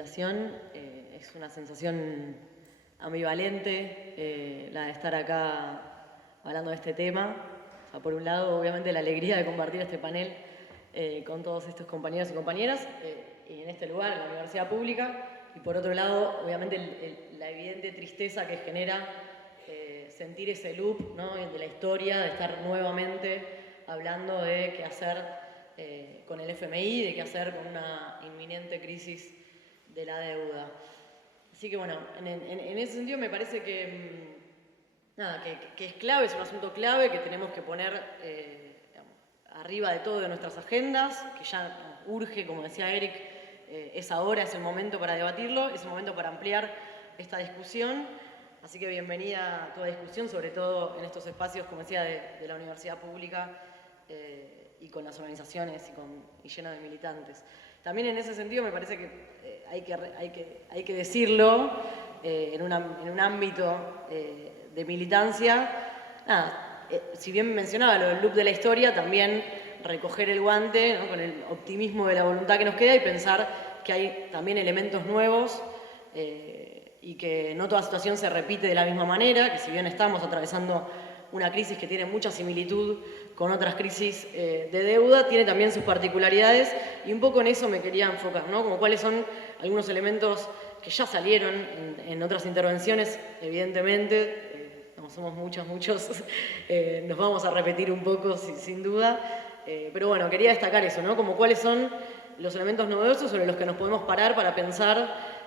invitación. Es una sensación ambivalente la de estar acá hablando de este tema. O sea, por un lado, obviamente, la alegría de compartir este panel con todos estos compañeros y compañeras y en este lugar, en la universidad pública. Y por otro lado, obviamente, la evidente tristeza que genera sentir ese loop, ¿no?, de la historia, de estar nuevamente hablando de qué hacer con el FMI, de qué hacer con una inminente crisis de la deuda. Así que bueno, en ese sentido me parece que, que es clave, es un asunto clave que tenemos que poner arriba de todo de nuestras agendas, que ya urge, como decía Eric, es ahora, es el momento para debatirlo, es el momento para ampliar esta discusión. Así que bienvenida a toda discusión, sobre todo en estos espacios, como decía, de la universidad pública y con las organizaciones y lleno de militantes. También en ese sentido me parece que hay que decirlo en un ámbito de militancia. Si bien mencionaba lo del loop de la historia, también recoger el guante, ¿no?, con el optimismo de la voluntad que nos queda y pensar que hay también elementos nuevos y que no toda situación se repite de la misma manera, que si bien estamos atravesando una crisis que tiene mucha similitud con otras crisis de deuda, tiene también sus particularidades y un poco en eso me quería enfocar, ¿no? Como cuáles son algunos elementos que ya salieron en otras intervenciones, evidentemente, como somos muchos, nos vamos a repetir un poco sin duda, pero bueno, quería destacar eso, ¿no? Como cuáles son los elementos novedosos sobre los que nos podemos parar para pensar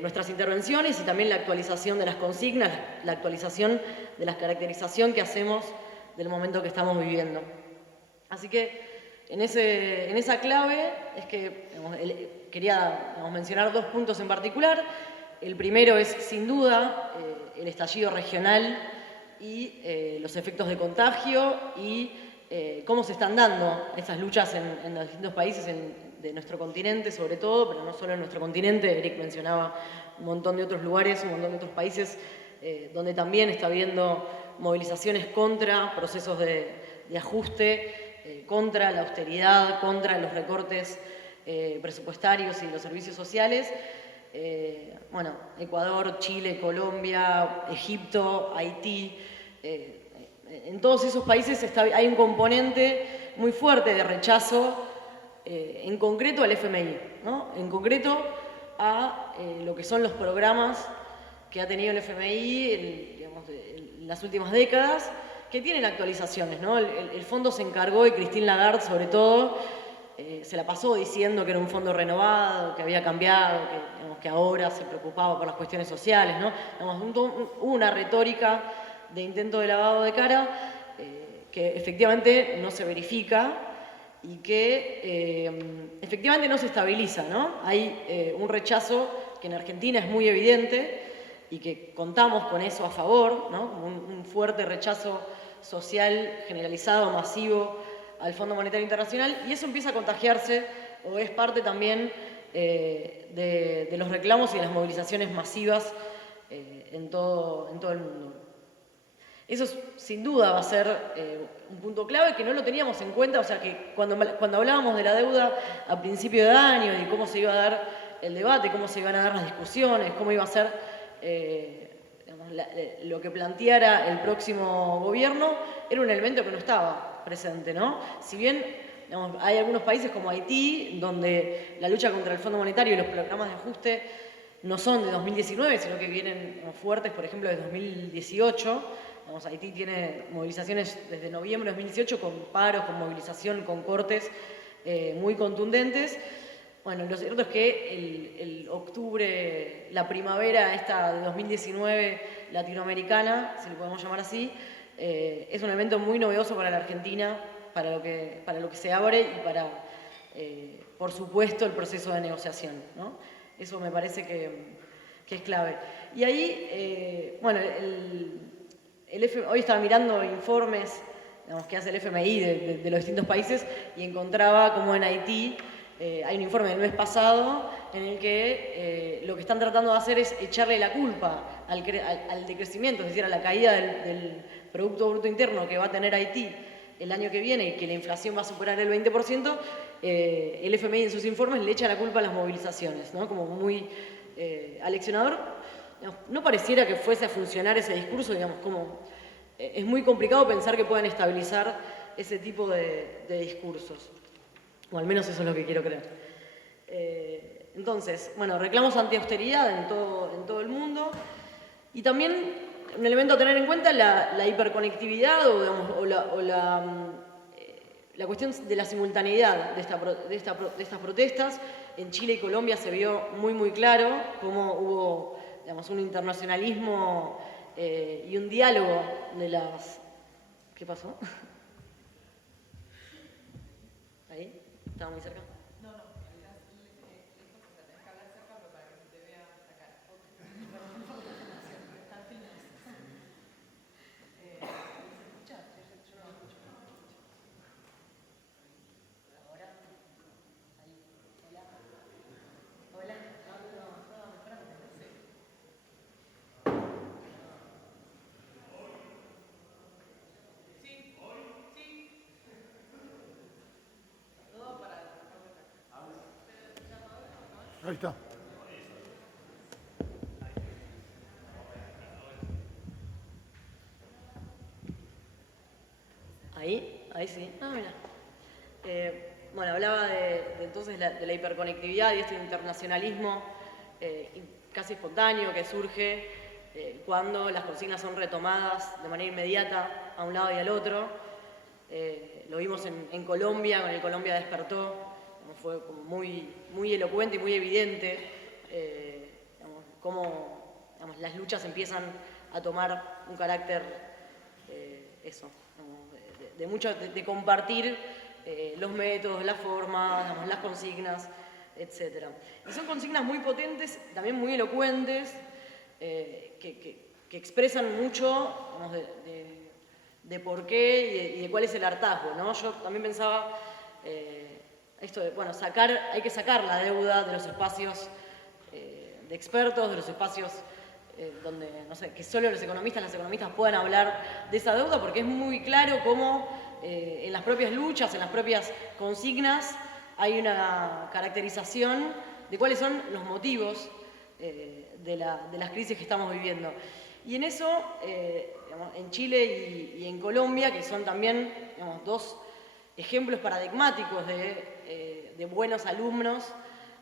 nuestras intervenciones y también la actualización de las consignas, la actualización de la caracterización que hacemos del momento que estamos viviendo. Así que en esa clave es que quería mencionar dos puntos en particular. El primero es, sin duda, el estallido regional y los efectos de contagio y cómo se están dando esas luchas en los distintos países de nuestro continente, sobre todo, pero no solo en nuestro continente. Eric mencionaba un montón de otros lugares, un montón de otros países donde también está habiendo movilizaciones contra procesos de ajuste, contra la austeridad, contra los recortes presupuestarios y los servicios sociales. Bueno, Ecuador, Chile, Colombia, Egipto, Haití. En todos esos países hay un componente muy fuerte de rechazo, en concreto al FMI, ¿no? En concreto a lo que son los programas que ha tenido el FMI en las últimas décadas, que tienen actualizaciones, ¿no? El fondo se encargó, y Christine Lagarde sobre todo, se la pasó diciendo que era un fondo renovado, que había cambiado, que ahora se preocupaba por las cuestiones sociales, ¿no? Hubo una retórica de intento de lavado de cara que efectivamente no se verifica y que efectivamente no se estabiliza, ¿no? Hay un rechazo que en Argentina es muy evidente y que contamos con eso a favor, ¿no? Como un fuerte rechazo social generalizado, masivo al Fondo Monetario Internacional, y eso empieza a contagiarse o es parte también de los reclamos y de las movilizaciones masivas en todo el mundo. Eso sin duda va a ser un punto clave que no lo teníamos en cuenta, o sea que cuando hablábamos de la deuda a principio de año y cómo se iba a dar el debate, cómo se iban a dar las discusiones, cómo iba a ser lo que planteara el próximo gobierno, era un elemento que no estaba presente, ¿no? Si bien hay algunos países como Haití, donde la lucha contra el Fondo Monetario y los programas de ajuste no son de 2019, sino que vienen fuertes, por ejemplo, de 2018. Haití tiene movilizaciones desde noviembre de 2018 con paros, con movilización, con cortes muy contundentes. Bueno, lo cierto es que el octubre, la primavera esta de 2019 latinoamericana, si lo podemos llamar así, es un evento muy novedoso para la Argentina, para lo que se abre y para, por supuesto, el proceso de negociación, ¿no? Eso me parece que es clave. Y ahí, bueno, hoy estaba mirando informes que hace el FMI de los distintos países y encontraba como en Haití hay un informe del mes pasado en el que lo que están tratando de hacer es echarle la culpa al decrecimiento, es decir, a la caída del Producto Bruto Interno que va a tener Haití el año que viene y que la inflación va a superar el 20%, el FMI en sus informes le echa la culpa a las movilizaciones, ¿no? Como muy aleccionador. Digamos, no pareciera que fuese a funcionar ese discurso, digamos, como es muy complicado pensar que puedan estabilizar ese tipo de discursos. O al menos eso es lo que quiero creer. Entonces, bueno, reclamos anti-austeridad en todo el mundo. Y también un elemento a tener en cuenta la hiperconectividad o la cuestión de la simultaneidad de estas protestas. En Chile y Colombia se vio muy claro cómo hubo, digamos, un internacionalismo y un diálogo de las... ¿Qué pasó? ¿Ahí? ¿Estaba muy cerca? Ahí está. Ahí sí. Ah, mira. Bueno, hablaba entonces de la hiperconectividad y este internacionalismo casi espontáneo que surge cuando las consignas son retomadas de manera inmediata a un lado y al otro. Lo vimos en Colombia, con el Colombia despertó, fue como muy elocuente y muy evidente cómo las luchas empiezan a tomar un carácter, de compartir los métodos, las formas, las consignas, etc. Y son consignas muy potentes, también muy elocuentes, que expresan mucho de por qué y de cuál es el hartazgo, ¿no? Yo también pensaba esto de, bueno, hay que sacar la deuda de los espacios de expertos, de los espacios donde, no sé, que solo las economistas puedan hablar de esa deuda, porque es muy claro cómo en las propias luchas, en las propias consignas, hay una caracterización de cuáles son los motivos de las crisis que estamos viviendo. Y en eso, digamos, en Chile y en Colombia, que son también, digamos, dos ejemplos paradigmáticos de buenos alumnos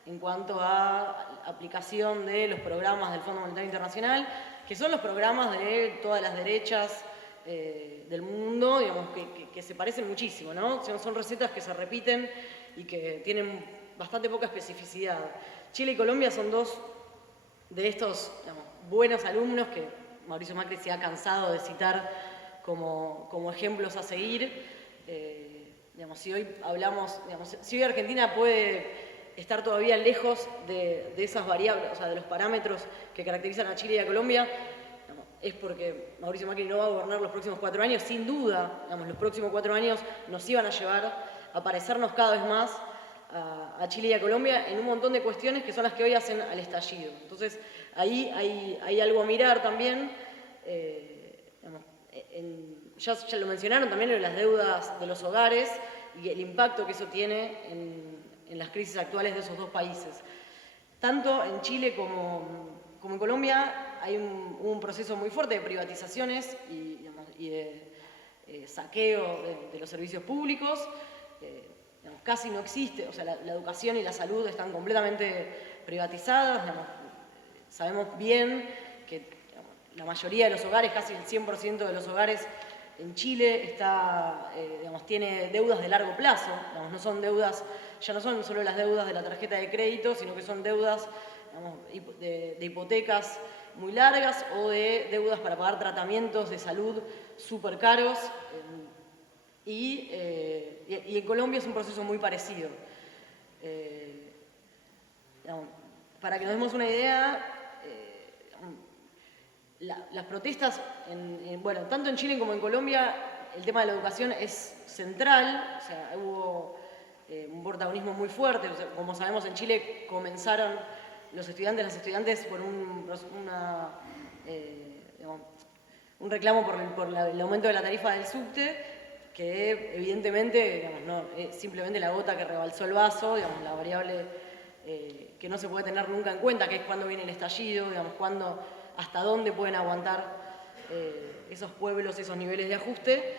en cuanto a aplicación de los programas del Fondo Monetario Internacional, que son los programas de todas las derechas del mundo, digamos, que se parecen muchísimo, ¿no? Son recetas que se repiten y que tienen bastante poca especificidad. Chile y Colombia son dos de estos, digamos, buenos alumnos que Mauricio Macri se ha cansado de citar como ejemplos a seguir. Digamos, si hoy Argentina puede estar todavía lejos de esas variables, o sea, de los parámetros que caracterizan a Chile y a Colombia, digamos, es porque Mauricio Macri no va a gobernar los próximos 4 años. Sin duda, digamos, los próximos 4 años nos iban a llevar a parecernos cada vez más a Chile y a Colombia en un montón de cuestiones que son las que hoy hacen al estallido. Entonces, ahí hay algo a mirar también. Digamos, ya lo mencionaron también, las deudas de los hogares y el impacto que eso tiene en las crisis actuales de esos dos países. Tanto en Chile como en Colombia hay un proceso muy fuerte de privatizaciones y de saqueo de los servicios públicos. Digamos, casi no existe, o sea, la educación y la salud están completamente privatizadas. Digamos, sabemos bien que, digamos, la mayoría de los hogares, casi el 100% de los hogares en Chile digamos, tiene deudas de largo plazo. Digamos, no son deudas, ya no son solo las deudas de la tarjeta de crédito, sino que son deudas, digamos, de hipotecas muy largas o de deudas para pagar tratamientos de salud súper caros. Y en Colombia es un proceso muy parecido. Digamos, para que nos demos una idea, las protestas, bueno, tanto en Chile como en Colombia, el tema de la educación es central. O sea, hubo un protagonismo muy fuerte. O sea, como sabemos, en Chile comenzaron las estudiantes por digamos, un reclamo por el aumento de la tarifa del subte, que evidentemente, digamos, no es simplemente la gota que rebalsó el vaso, digamos, la variable que no se puede tener nunca en cuenta, que es cuándo viene el estallido, digamos, hasta dónde pueden aguantar esos pueblos, esos niveles de ajuste.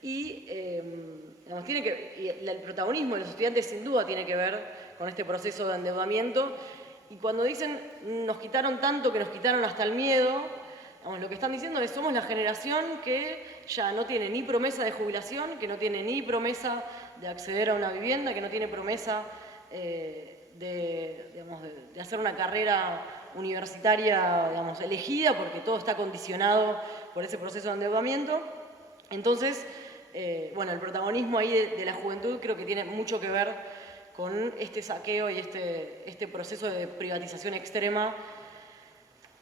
Y, digamos, el protagonismo de los estudiantes sin duda tiene que ver con este proceso de endeudamiento. Y cuando dicen nos quitaron tanto que nos quitaron hasta el miedo, digamos, lo que están diciendo es somos la generación que ya no tiene ni promesa de jubilación, que no tiene ni promesa de acceder a una vivienda, que no tiene promesa de hacer una carrera universitaria, digamos, elegida, porque todo está condicionado por ese proceso de endeudamiento. Entonces, bueno, el protagonismo ahí de la juventud creo que tiene mucho que ver con este saqueo y este proceso de privatización extrema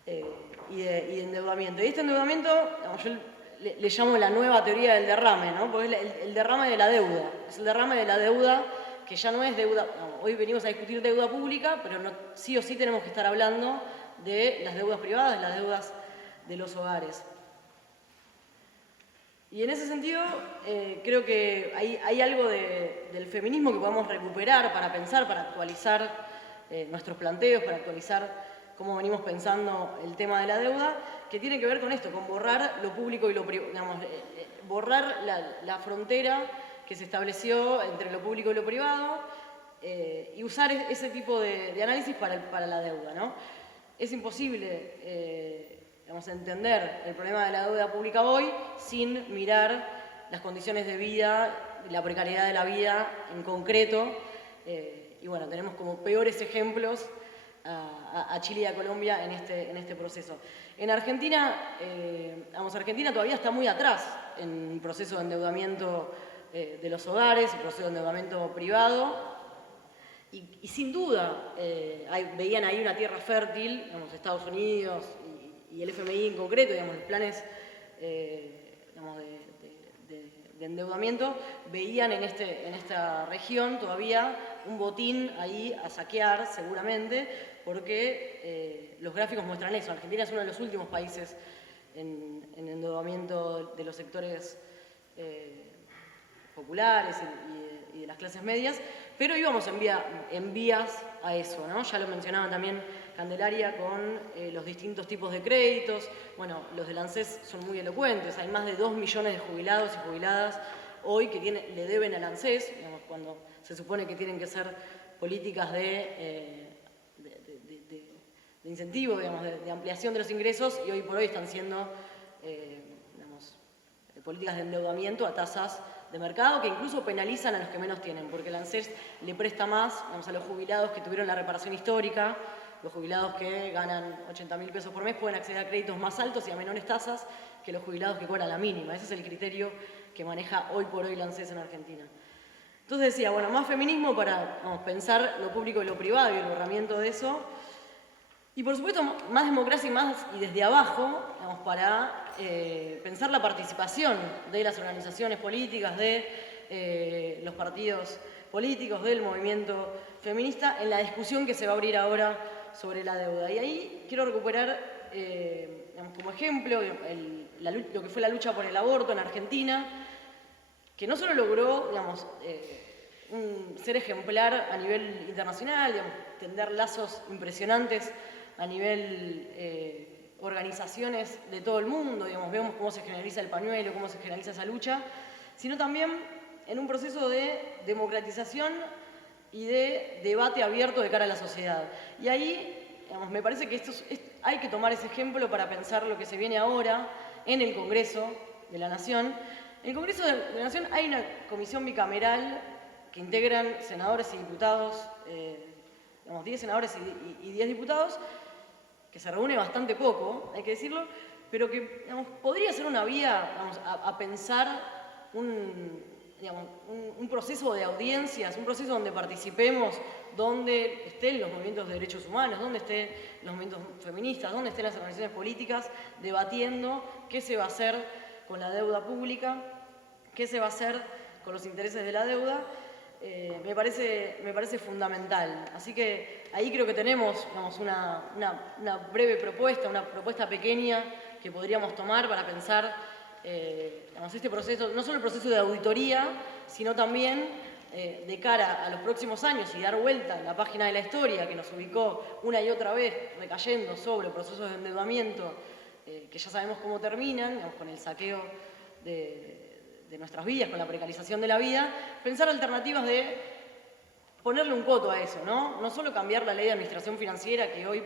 y de endeudamiento. Y este endeudamiento, digamos, yo le llamo la nueva teoría del derrame, ¿no? Porque es el derrame de la deuda. Es el derrame de la deuda que ya no es deuda. No, hoy venimos a discutir deuda pública, pero sí o sí tenemos que estar hablando de las deudas privadas, de las deudas de los hogares. Y en ese sentido, creo que hay algo del feminismo que podemos recuperar para pensar, para actualizar nuestros planteos, para actualizar cómo venimos pensando el tema de la deuda, que tiene que ver con esto, con borrar lo público y lo privado, digamos, borrar la frontera que se estableció entre lo público y lo privado y usar ese tipo de análisis para la deuda, ¿no? Es imposible digamos, entender el problema de la deuda pública hoy sin mirar las condiciones de vida y la precariedad de la vida en concreto. Y bueno, tenemos como peores ejemplos a Chile y a Colombia en este proceso. En Argentina, Argentina todavía está muy atrás en el proceso de endeudamiento de los hogares, el proceso de endeudamiento privado. Y sin duda, veían ahí una tierra fértil, digamos, Estados Unidos y el FMI en concreto, digamos, los planes digamos, de endeudamiento, veían en esta región todavía un botín ahí a saquear seguramente, porque los gráficos muestran eso. Argentina es uno de los últimos países en endeudamiento de los sectores populares y de las clases medias, pero íbamos en vías a eso, ¿no? Ya lo mencionaban también Candelaria con los distintos tipos de créditos. Bueno, los del ANSES son muy elocuentes. Hay más de 2 millones de jubilados y jubiladas hoy que le deben al ANSES, digamos, cuando se supone que tienen que ser políticas de incentivo, digamos, de ampliación de los ingresos, y hoy por hoy están siendo digamos, políticas de endeudamiento a tasas de mercado que incluso penalizan a los que menos tienen, porque el ANSES le presta más, digamos, a los jubilados que tuvieron la reparación histórica. Los jubilados que ganan 80.000 pesos por mes pueden acceder a créditos más altos y a menores tasas que los jubilados que cobran la mínima. Ese es el criterio que maneja hoy por hoy el ANSES en Argentina. Entonces decía, bueno, más feminismo para pensar lo público y lo privado y el borramiento de eso. Y por supuesto, más democracia y desde abajo, digamos, para pensar la participación de las organizaciones políticas, de los partidos políticos, del movimiento feminista, en la discusión que se va a abrir ahora sobre la deuda. Y ahí quiero recuperar, digamos, como ejemplo, lo que fue la lucha por el aborto en Argentina, que no solo logró, digamos, ser ejemplar a nivel internacional, digamos, tender lazos impresionantes a nivel organizaciones de todo el mundo, digamos, vemos cómo se generaliza el pañuelo, cómo se generaliza esa lucha, sino también en un proceso de democratización y de debate abierto de cara a la sociedad. Y ahí, digamos, me parece que hay que tomar ese ejemplo para pensar lo que se viene ahora en el Congreso de la Nación. En el Congreso de la Nación hay una comisión bicameral que integran senadores y diputados, digamos, 10 senadores y 10 diputados, que se reúne bastante poco, hay que decirlo, pero que, digamos, podría ser una vía, digamos, a pensar un proceso de audiencias, un proceso donde participemos, donde estén los movimientos de derechos humanos, donde estén los movimientos feministas, donde estén las organizaciones políticas debatiendo qué se va a hacer con la deuda pública, qué se va a hacer con los intereses de la deuda. Me parece fundamental. Así que ahí creo que tenemos, digamos, una breve propuesta, una propuesta pequeña que podríamos tomar para pensar este proceso, no solo el proceso de auditoría, sino también de cara a los próximos años y dar vuelta a la página de la historia que nos ubicó una y otra vez recayendo sobre procesos de endeudamiento que ya sabemos cómo terminan, digamos, con el saqueo de nuestras vidas, con la precarización de la vida, pensar alternativas de ponerle un coto a eso, ¿no? No solo cambiar la ley de administración financiera que hoy,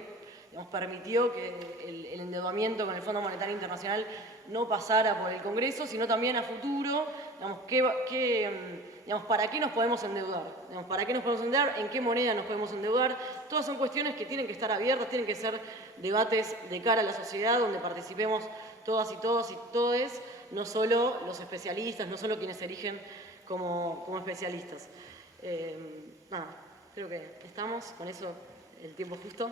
digamos, permitió que el endeudamiento con el Fondo Monetario Internacional no pasara por el Congreso, sino también a futuro, digamos, ¿para qué nos podemos endeudar? Digamos, ¿para qué nos podemos endeudar? ¿En qué moneda nos podemos endeudar? Todas son cuestiones que tienen que estar abiertas, tienen que ser debates de cara a la sociedad, donde participemos todas y todos y todes, no solo los especialistas, no solo quienes se erigen como especialistas. Nada, creo que estamos con eso, el tiempo justo.